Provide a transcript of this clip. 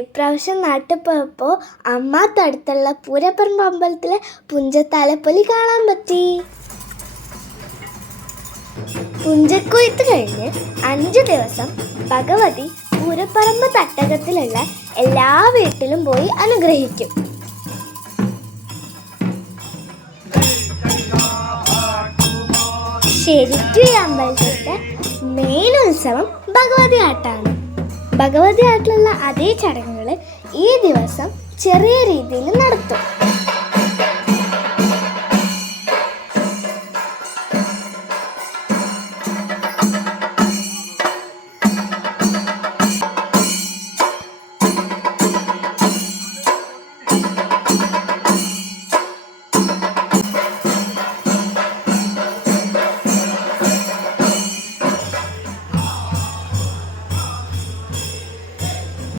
ഇപ്രാവശ്യം നാട്ടിൽ പോയപ്പോൾ അമ്മാത്തടുത്തുള്ള പൂരപ്പറമ്പ് അമ്പലത്തിലെ പുഞ്ചത്താലപ്പൊലി കാണാൻ പറ്റി. പുഞ്ചക്കൊയ്ത്ത് കഴിഞ്ഞ് 5 ദിവസം ഭഗവതി പൂരപ്പറമ്പ് തട്ടകത്തിലുള്ള എല്ലാ വീട്ടിലും പോയി അനുഗ്രഹിക്കും. ശരിക്കും ഈ അമ്പലത്തിലെ മെയിൻ ഉത്സവം ഭഗവതി ആട്ടാണ്. ഭഗവതി ആട്ടിലുള്ള അതേ ചടങ്ങുകൾ ഈ ദിവസം ചെറിയ രീതിയിൽ നടത്തും.